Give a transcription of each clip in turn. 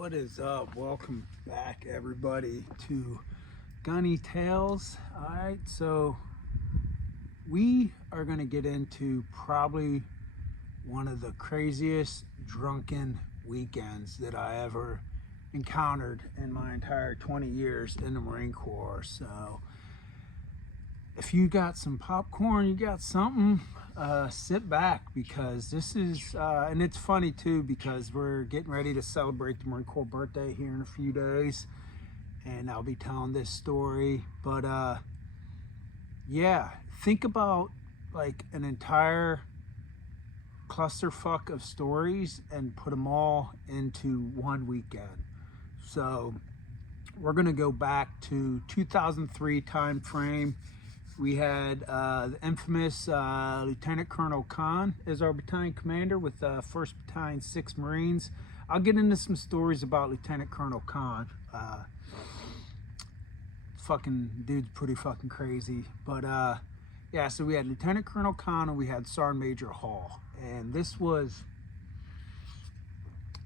What is up? Welcome back, everybody, to Gunny Tales. All right, so we are going to get into probably one of the craziest drunken weekends that I ever encountered in my entire 20 years in the Marine Corps. So if you got some popcorn, you got something, sit back, because this is, and it's funny too, because we're getting ready to celebrate the Marine Corps birthday here in a few days, and I'll be telling this story. But yeah, think about like an entire clusterfuck of stories and put them all into one weekend. So we're gonna go back to 2003 time frame. We had the infamous Lieutenant Colonel Khan as our battalion commander with 1st Battalion 6 Marines. I'll get into some stories about Lieutenant Colonel Khan. Fucking dude's pretty fucking crazy. But yeah, so we had Lieutenant Colonel Khan and we had Sergeant Major Hall. And this was,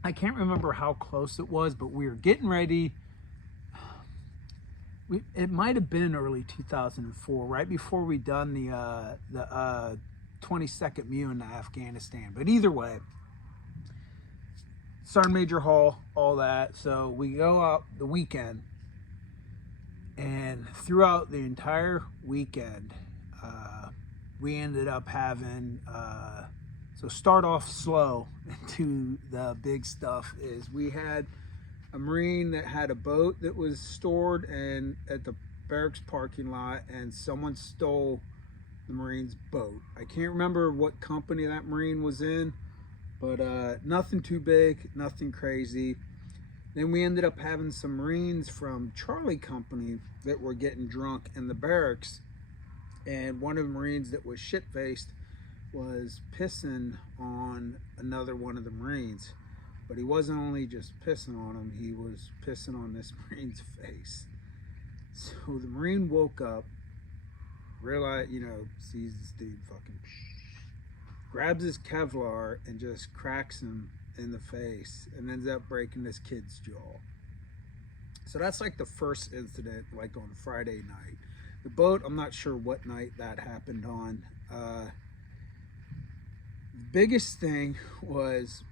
I can't remember how close it was, but we were getting ready. It might have been early 2004, right before we done the 22nd MEU in Afghanistan. But either way, Sergeant Major Hall, all that. So we go out the weekend, and throughout the entire weekend, we ended up having, so start off slow to the big stuff is we had a Marine that had a boat that was stored and at the barracks parking lot, and someone stole the Marine's boat. I can't remember what company that Marine was in, but nothing too big, nothing crazy. Then we ended up having some Marines from Charlie Company that were getting drunk in the barracks, and one of the Marines that was shit-faced was pissing on another one of the Marines. But he wasn't only just pissing on him, he was pissing on this Marine's face. So the Marine woke up, realized, sees this dude fucking, grabs his Kevlar and just cracks him in the face and ends up breaking this kid's jaw. So that's like the first incident, like on Friday night. The boat, I'm not sure what night that happened on. The biggest thing was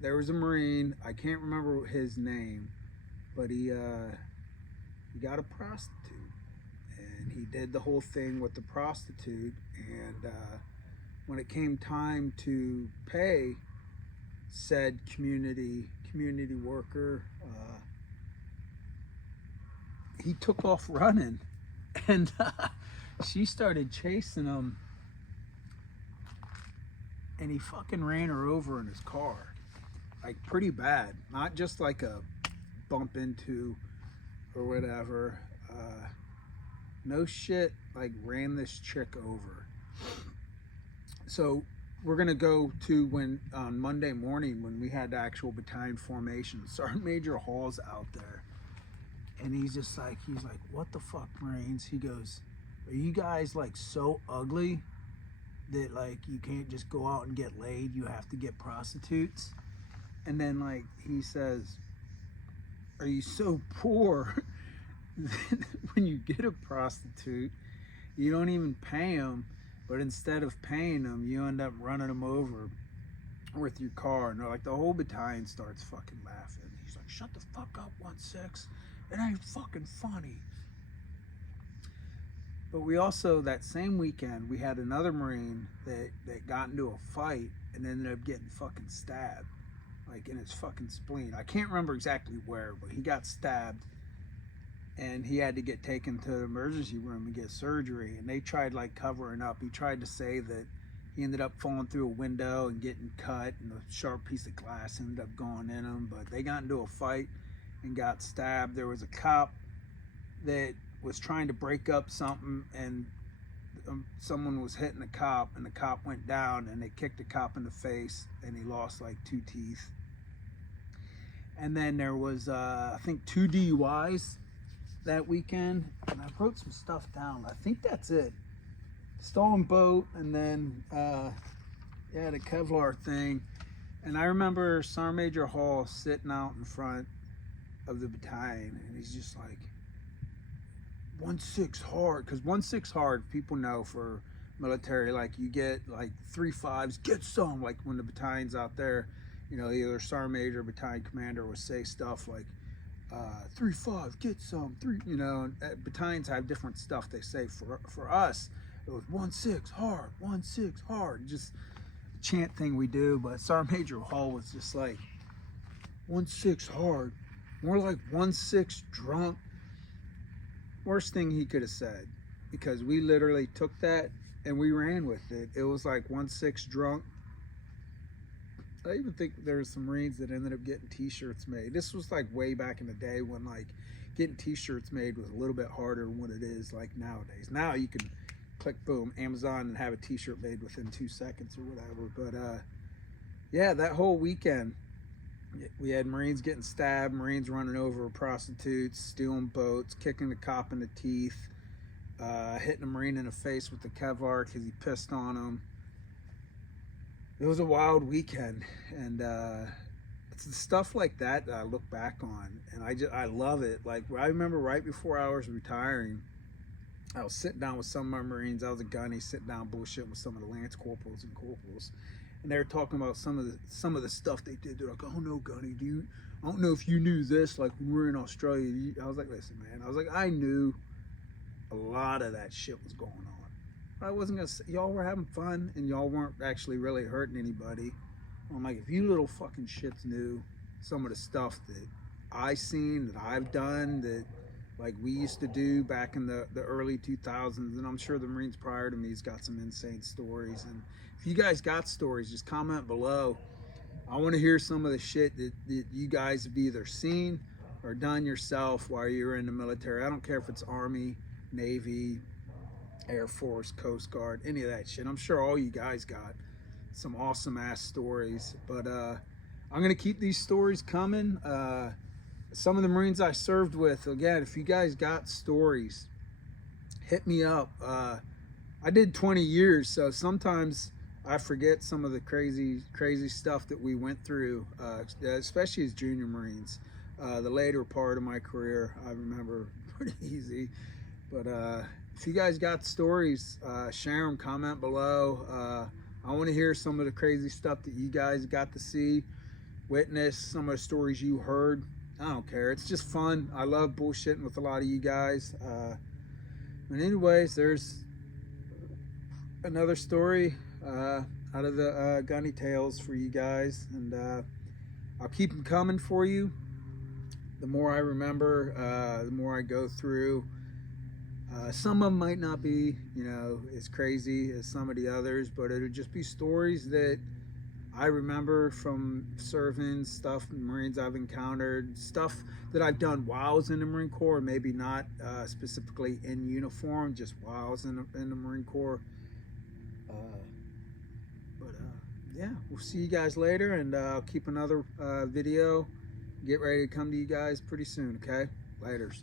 there was a Marine, I can't remember his name, but he got a prostitute, and he did the whole thing with the prostitute, and when it came time to pay said community worker, he took off running, and she started chasing him, and he fucking ran her over in his car. Like pretty bad, not just like a bump into or whatever. No shit, like ran this chick over. So we're gonna go to when on Monday morning when we had the actual battalion formation. Sergeant Major Hall's out there, and he's like, what the fuck, Marines? He goes, are you guys like so ugly that like you can't just go out and get laid? You have to get prostitutes? And then like he says, are you so poor that when you get a prostitute, you don't even pay them, but instead of paying them, you end up running them over with your car? And they're like, the whole battalion starts fucking laughing. He's like, shut the fuck up, 1-6. It ain't fucking funny. But we also, that same weekend, we had another Marine that got into a fight and ended up getting fucking stabbed, like in his fucking spleen. I can't remember exactly where, but he got stabbed, and he had to get taken to the emergency room and get surgery. And they tried like covering up. He tried to say that he ended up falling through a window and getting cut, and a sharp piece of glass ended up going in him. But they got into a fight and got stabbed. There was a cop that was trying to break up something, and someone was hitting the cop, and the cop went down, and they kicked the cop in the face, and he lost like 2 teeth. And then there was I think 2 DUIs that weekend, and I wrote some stuff down. I think that's it. Stolen boat, and then yeah, the Kevlar thing, And I remember Sergeant Major Hall sitting out in front of the battalion, and he's just like, 1-6 hard, because 1-6 hard, people know for military, like you get like 3-5s, get some, like when the battalion's out there, you know, either sergeant major or battalion commander would say stuff like 3-5, get some, three, you know, and battalions have different stuff they say. For us, it was 1-6 hard, 1-6 hard, just a chant thing we do. But Sergeant Major Hall was just like 1-6 hard, more like 1-6 drunk. Worst thing he could have said, because we literally took that and we ran with it. It was like 1-6 drunk. I even think there's some Marines that ended up getting t-shirts made. This was like way back in the day when like getting t-shirts made was a little bit harder than what it is like nowadays. Now you can click boom, Amazon, and have a t-shirt made within 2 seconds or whatever. But yeah, that whole weekend we had Marines getting stabbed, Marines running over prostitutes, stealing boats, kicking the cop in the teeth, hitting a Marine in the face with the Kevlar because he pissed on him. It was a wild weekend, and it's the stuff like that that I look back on, and I love it. Like, I remember right before I was retiring, I was sitting down with some of my Marines. I was a gunny, sitting down bullshitting with some of the lance corporals and corporals. And they were talking about some of the stuff they did. They're like, "Oh no, Gunny, I don't know if you knew this. Like when we were in Australia." I was like, "Listen, man." I was like, "I knew a lot of that shit was going on. I wasn't gonna say y'all were having fun and y'all weren't actually really hurting anybody." I'm like, if you little fucking shits knew some of the stuff that I seen, that I've done, that like we used to do back in the early 2000s, and I'm sure the Marines prior to me's got some insane stories. And if you guys got stories, just comment below. I want to hear some of the shit that you guys have either seen or done yourself while you were in the military. I don't care if it's Army, Navy, Air Force, Coast Guard, any of that shit. I'm sure all you guys got some awesome ass stories. But I'm gonna keep these stories coming. Some of the Marines I served with, again, if you guys got stories, hit me up. I did 20 years, so sometimes I forget some of the crazy stuff that we went through, especially as junior Marines. The later part of my career, I remember pretty easy. But if you guys got stories, share them, comment below. I want to hear some of the crazy stuff that you guys got to see, witness, some of the stories you heard. I don't care. It's just fun. I love bullshitting with a lot of you guys. But anyways, there's another story out of the Gunny Tales for you guys. And I'll keep them coming for you. The more I remember, the more I go through. Some of them might not be, you know, as crazy as some of the others, but it'll just be stories that I remember from serving, stuff, Marines I've encountered, stuff that I've done while I was in the Marine Corps, maybe not specifically in uniform, just while I was in the Marine Corps. Yeah, we'll see you guys later, and I'll keep another video. Get ready to come to you guys pretty soon, okay? Laters.